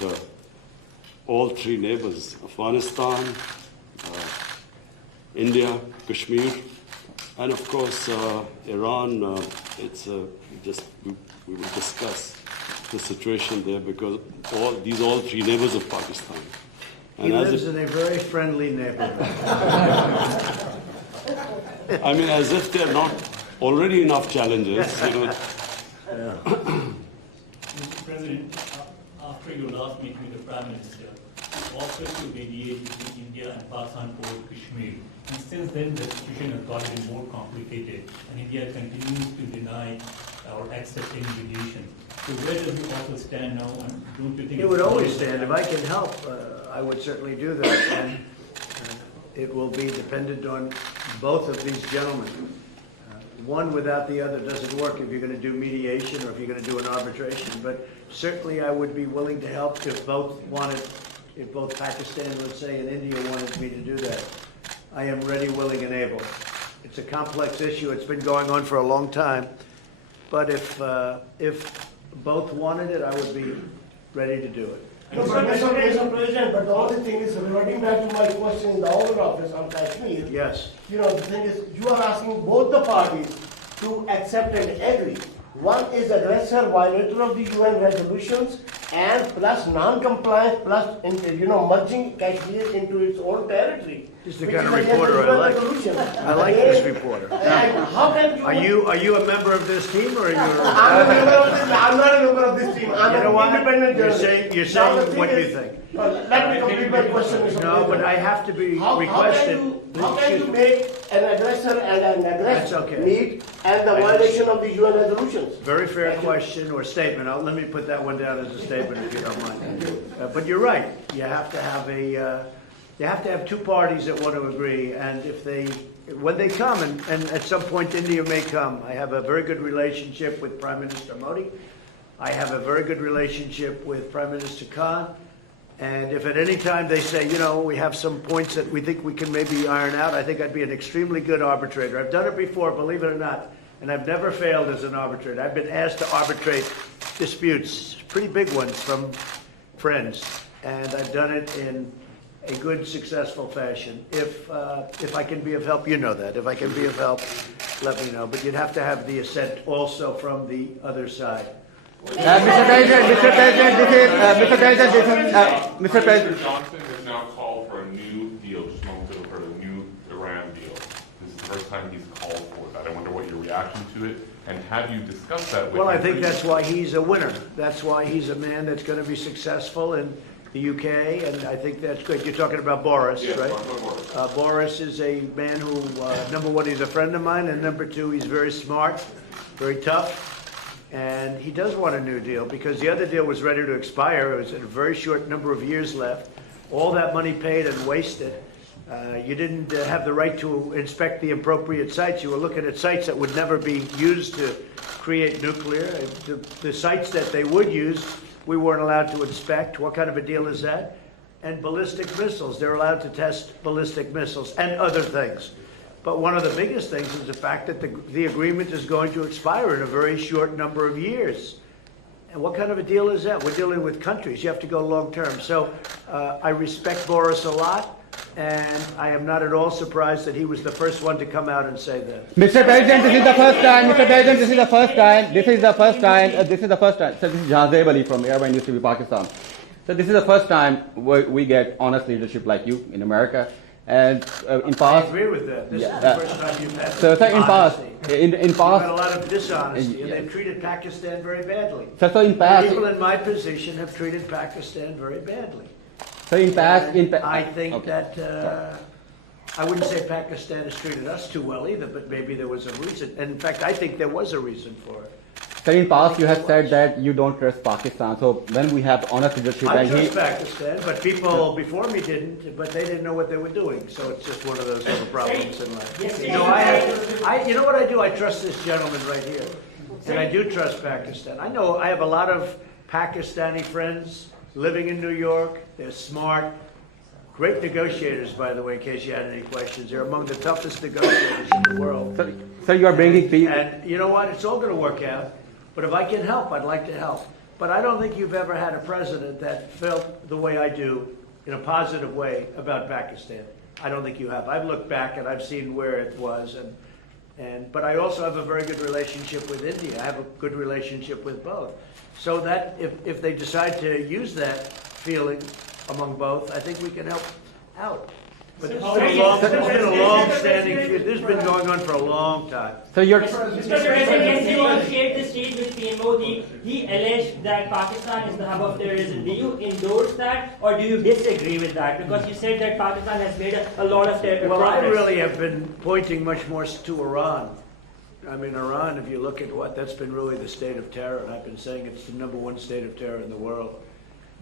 but all three neighbors, Afghanistan, India, Kashmir, and of course Iran. We will discuss the situation there because all three neighbors of Pakistan. He lives in a very friendly neighborhood. I mean, as if there are not already enough challenges, Mr. President, after your last meeting with the Prime Minister, offered to mediate between India and Pakistan over Kashmir. And since then, the situation has gotten more complicated, and India continues to deny or accept any mediation. So where does the offer stand now, and don't you think It would always stand. If I can help, I would certainly do that. And it will be dependent on both of these gentlemen. One without the other doesn't work if you're going to do mediation or if you're going to do an arbitration. But certainly I would be willing to help if both Pakistan, let's say, and India wanted me to do that. I am ready, willing, and able. It's a complex issue. It's been going on for a long time. But if both wanted it, I would be ready to do it. Mr. President, but the only thing is, reverting back to my question in the Oval Office on Kashmir. Yes. The thing is, you are asking both the parties to accept and agree. One is aggressor, violator of the UN resolutions, and plus non-compliance, plus merging Kashmir into its own territory. This is the kind of reporter I like. I like this reporter. And how can you? Are you a member of this team or are you? I'm a member of this. I'm not a member of this team. I'm an independent journalist. You're saying what you think. Let me complete my question, Mr. President. No, but I have to be requested. How can you make an aggressor and an aggressor That's okay. meet and the violation of the UN resolutions? Very fair question or statement. Let me put that one down as a statement if you don't mind. But you're right. You have to have two parties that want to agree, and when they come, and at some point India may come. I have a very good relationship with Prime Minister Modi. I have a very good relationship with Prime Minister Khan. And if at any time they say, we have some points that we think we can maybe iron out, I think I'd be an extremely good arbitrator. I've done it before, believe it or not, and I've never failed as an arbitrator. I've been asked to arbitrate disputes, pretty big ones from friends, and I've done it in a good, successful fashion. If I can be of help, you know that. If I can be of help, let me know. But you'd have to have the assent also from the other side. Mr. President, Johnson has now called for a new deal, just moments ago, for a new Iran deal. This is the first time he's called for that. I wonder what your reaction to it, and have you discussed that with him? Well, I think that's why he's a winner. That's why he's a man that's going to be successful in the UK, and I think that's good. You're talking about Boris, yes, right? Boris is a man who, number one, he's a friend of mine, and number two, he's very smart, very tough. And he does want a new deal because the other deal was ready to expire. It was a very short number of years left. All that money paid and wasted. You didn't have the right to inspect the appropriate sites. You were looking at sites that would never be used to create nuclear. The sites that they would use, we weren't allowed to inspect. What kind of a deal is that? And ballistic missiles. They're allowed to test ballistic missiles and other things. But one of the biggest things is the fact that the agreement is going to expire in a very short number of years. And what kind of a deal is that? We're dealing with countries. You have to go long term. So I respect Boris a lot, and I am not at all surprised that he was the first one to come out and say that. Mr. President, this is the first time. Mr. President, this is the first time. This is the first time. This is the first time. So this is Jazeb Ali from Airline News TV Pakistan. So this is the first time we get honest leadership like you in America. And in past, I agree with that. This is the first time you've had so in past, in you've past, had a lot of dishonesty, and they've treated Pakistan very badly. So in past, people in my position have treated Pakistan very badly. So in past, I think that I wouldn't say Pakistan has treated us too well either, but maybe there was a reason. And in fact, I think there was a reason for it. So in past, you have said that you don't trust Pakistan. So when we have honest leadership, I trust Pakistan, but people before me didn't, but they didn't know what they were doing. So it's just one of those little problems in life. You know what I do? I trust this gentleman right here, and I do trust Pakistan. I know I have a lot of Pakistani friends living in New York. They're smart, great negotiators, by the way. In case you had any questions, they're among the toughest negotiators in the world. So you are bringing peace. And you know what? It's all going to work out. But if I can help, I'd like to help. But I don't think you've ever had a president that felt the way I do in a positive way about Pakistan. I don't think you have. I've looked back and I've seen where it was, but I also have a very good relationship with India. I have a good relationship with both. So that if they decide to use that feeling among both, I think we can help out. But it's been a long-standing feud. This has been going on for a long time. So you're Mr. President, yesterday on Share the Stage with PMO, he alleged that Pakistan is the hub of terrorism. Do you endorse that or do you disagree with that? Because you said that Pakistan has made a lot of progress. Well, I really have been pointing much more to Iran. I mean, Iran, if you look at that's been really the state of terror. And I've been saying it's the #1 state of terror in the world.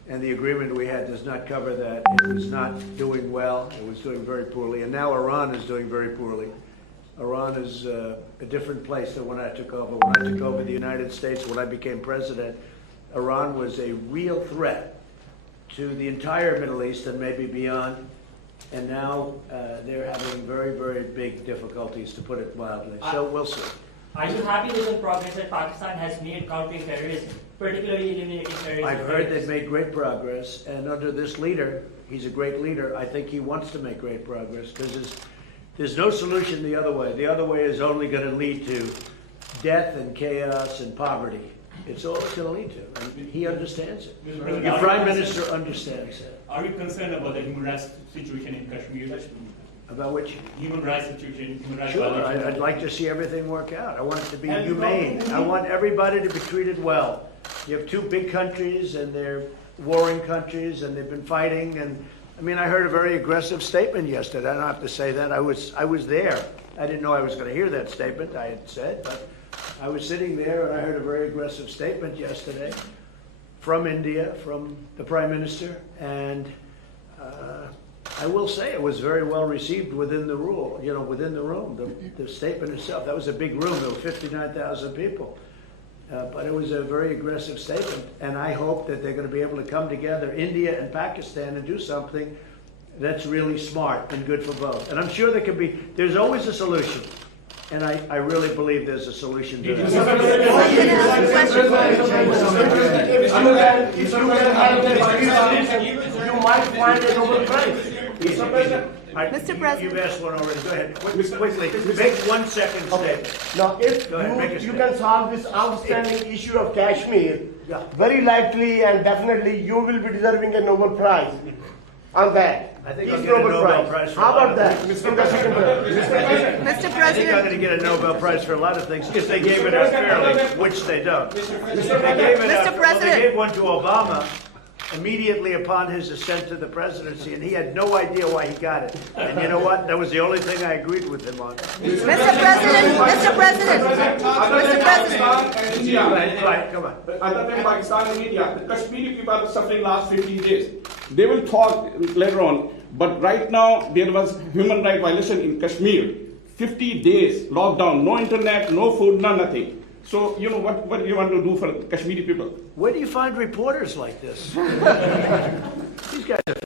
And the agreement we had does not cover that. It was not doing well. It was doing very poorly. And now Iran is doing very poorly. Iran is a different place than when I took over. When I took over the United States, when I became president, Iran was a real threat to the entire Middle East and maybe beyond. And now they're having very, very big difficulties, to put it mildly. So we'll see. Are you happy with the progress that Pakistan has made countering terrorism, particularly eliminating terrorism? I've heard they've made great progress, and under this leader, he's a great leader. I think he wants to make great progress because there's no solution the other way. The other way is only going to lead to death and chaos and poverty. It's all it's going to lead to, and he understands it. Your Prime Minister understands it. Are you concerned about the human rights situation in Kashmir? About which? Human rights situation, human rights Sure, violations? I'd like to see everything work out. I want it to be humane. I want everybody to be treated well. You have two big countries, and they're warring countries, and they've been fighting. And I mean, I heard a very aggressive statement yesterday. I don't have to say that. I was there. I didn't know I was going to hear that statement. I had said, but I was sitting there, and I heard a very aggressive statement yesterday from India, from the Prime Minister, and I will say it was very well received within the within the room, the statement itself. That was a big room. There were 59,000 people. But it was a very aggressive statement, and I hope that they're going to be able to come together, India and Pakistan, and do something that's really smart and good for both. And I'm sure there's always a solution, and I really believe there's a solution to that. If you can have the experience, you might find a Nobel Prize. Mr. President. You've asked one already. Go ahead. Quickly. Make 1 second statement. Now, if Go ahead, make a you statement. can solve this outstanding issue of Kashmir, Yeah. very likely and definitely you will be deserving a Nobel Prize on that. I think His I'll get a Nobel Prize for How a lot about of that? things. Mr. President. I Mr. think I'm President, going to get a Nobel Prize for a lot of things if they gave it out fairly, which they don't. They gave one to Obama immediately upon his ascent to the presidency, and he had no idea why he got it. And you know what? That was the only thing I agreed with him on. Mr. President, Right, come on. Other than Pakistan and India, the Kashmiri people are suffering last 15 days. They will talk later on, but right now there was human rights violation in Kashmir. 50 days lockdown, no internet, no food, nothing. So, you know, what do you want to do for Kashmiri people? Where do you find reporters like this? These guys are